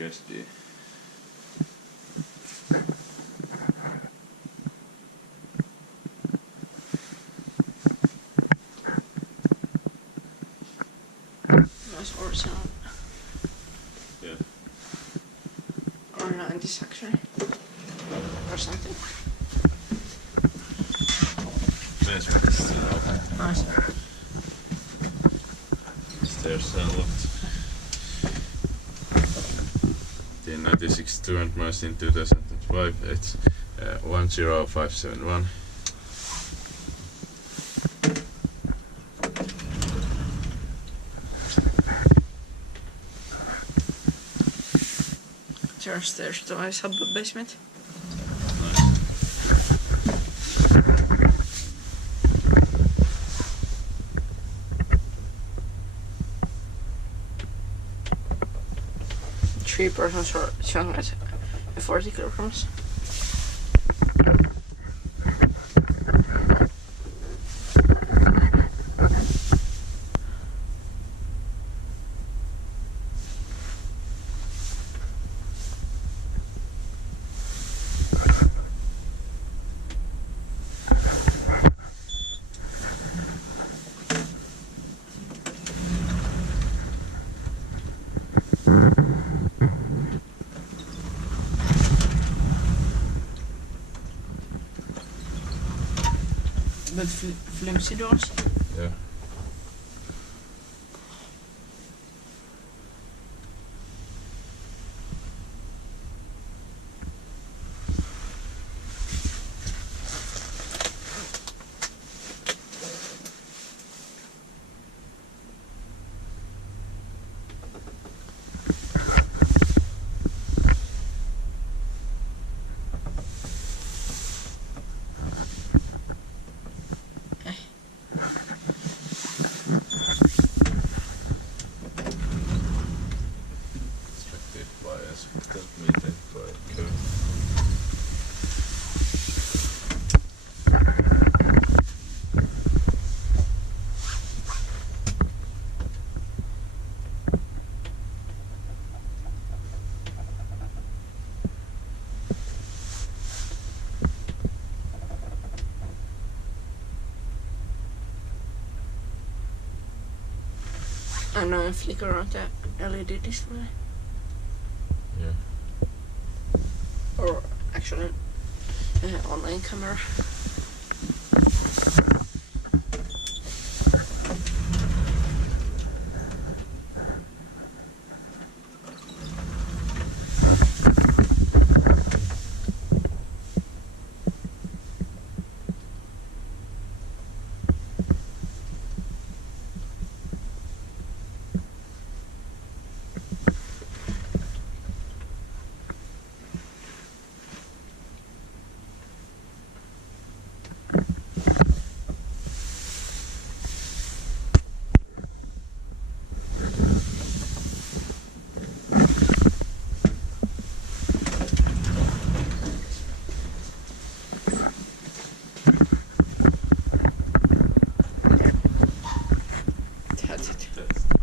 SD. Nice original. Yeah. Or 90s actually. Or something. Basement is still open. Nice. Stairs are locked. The 96 turned merged in 2005. It's 10571. Stairs to my sub basement. Nice. Three persons are young at 40 kilograms. With flimsy doors. Yeah. Inspected by Elspecta, meted by Kone. And now flicker on the LED display. Yeah. Or actually online camera.